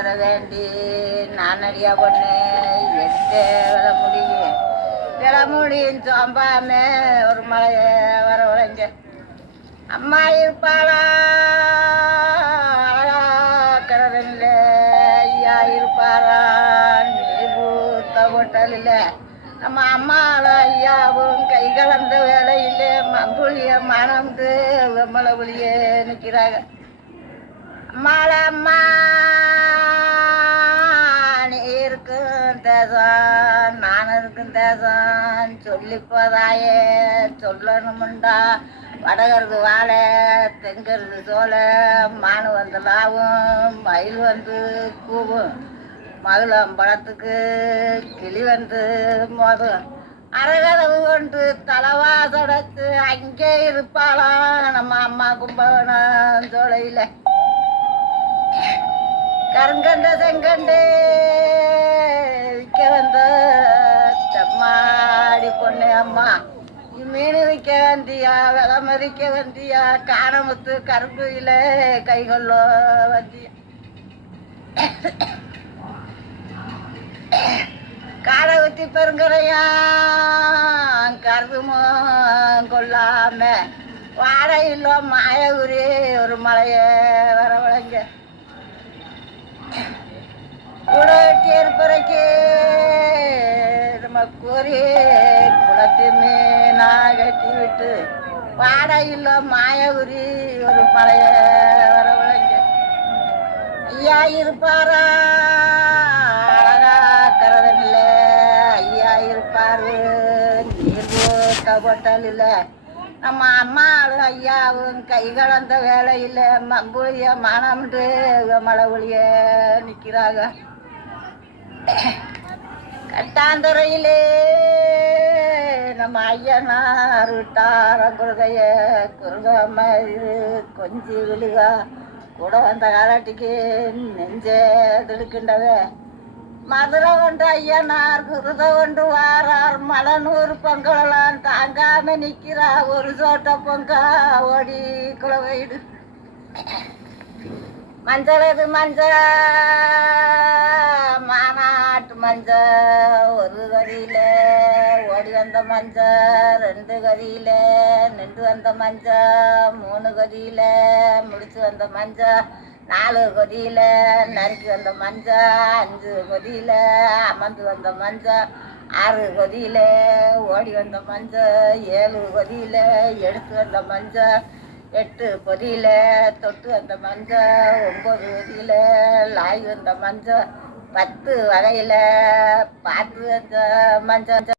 தர வேண்டி நான் அடியா பொண்ணு எடுத்தே வில முடியும் சோம்பாம ஒரு மலைய வர உழைஞ்ச அம்மா இருப்பாளா அழகாக்கிறதில்ல ஐயா இருப்பாரா நீர் பூத்த பொட்டல் இல்லை நம்ம அம்மாவும் ஐயாவும் கை கலந்த வேலையில் மம்புளிய மணந்து வெம்மலை புளியே நிற்கிறாங்க அம்மாள அம்மா நீ இருக்கும் தேசம் நான் இருக்கும் தேசம் சொல்லிப்போதாயே சொல்லணுமுண்டா வடகருது வாழை தெங்கருது சோலை மானு வந்து லாவும் மயில் வந்து கூவும் மதுளம் பழத்துக்கு கிளி வந்து மோதும் அரைகதவு கொண்டு தலைவாசடத்து அங்கே இருப்பாளாம் நம்ம அம்மா கும்பகோணம் சோலையில் கருங்கண்ட செங்கண்டு விற்க வந்த செம்மாடி பொண்ணு அம்மா மீன் விற்க வந்தியா விலை மதிக்க வந்தியா காணமுத்து கரும்புல கைகொள்ள வந்தியா காடை ஊற்றி பெருங்கரையா கருதுமோ கொள்ளாம வாழையில்லோ மாயகுரி ஒரு மலைய வர வளைங்க கூட வெட்டி இருப்பறைக்கு நம்ம கோரி குளத்து மீனா கட்டி விட்டு வாழையில்லோ மாயகுரி ஒரு மலைய வர வளைங்க ஐயா இருப்பாரா ஐயா இருப்பாரு நீர் போட்ட பொட்டல் இல்லை நம்ம அம்மாவும் ஐயாவும் கை கலந்த வேலையில் மம்புளிய மணம்ட்டு மலை ஒளிய நிற்கிறாங்க கட்டாந்தரையிலே நம்ம ஐயனார் விட்டார குருகைய குருகமயிறு கொஞ்சி விழுகா கூட வந்த காலாட்டிக்கு நெஞ்சே திடுக்கின்றவே மதுரை கொண்டு ஐயனார் குருத கொண்டு வாரார் மலனூர் பொங்கலாம் தாங்காம நிற்கிறா ஒரு சோட்ட பொங்க ஓடி குளவைடு மஞ்சள் எது மஞ்சள் மாநாட்டு மஞ்சள் ஒரு கதியில ஓடி வந்த மஞ்சள் ரெண்டு கதியில நின்று வந்த மஞ்சள் மூணு கதியில முடிச்சு வந்த மஞ்சள் நாலு கொதியில் நறுக்கி வந்த மஞ்சள் அஞ்சு கொதியில் அமர்ந்து வந்த மஞ்சள் ஆறு கொதியில் ஓடி வந்த மஞ்சள் ஏழு கொதியில் எடுத்து வந்த மஞ்சள் எட்டு பொதியில் தொட்டு வந்த மஞ்சள் ஒம்பது கொதியில் லாய் வந்த மஞ்சள் 10 வகையில் பார்த்து வந்த மஞ்சள்